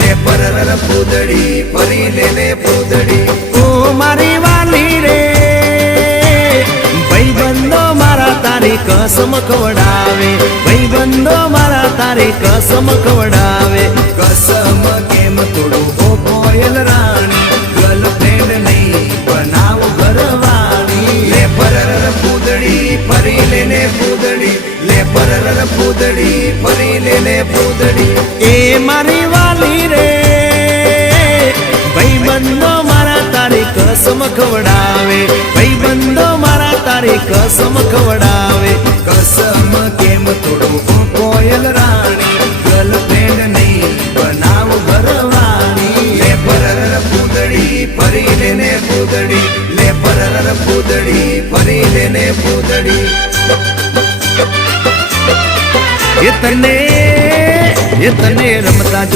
લે પરર પૂદડી પરી લે લે પૂદડી ઓ મારી વાલી રે ભાઈ બંધો મારા તારી કસમ ખવડાવે ભાઈ બંધો મારા તારી કસમ ખવડાવે કસમ કેમ તોડું ઓ કોયલ રાણી ગર્લફ્રેન્ડ નહીં બનાવ ઘરવાળી લે પરર પૂદડી પરી લે લે પૂદડી લે પરર પૂદડી લે પૂદડી એ મારી ખવડાવે ભાઈ બંધો મારા તારે કસમ ખવડાવે કસમ કેમ થોડું કોયલ રાણી ગર્લફ્રેન્ડ નહીં બનાવ ભરવાની લે પરર પૂદડી ફરી લેને પૂદડી લે પરર પૂદડી ફરી લેને પૂદડી એ તને એ તને રમતા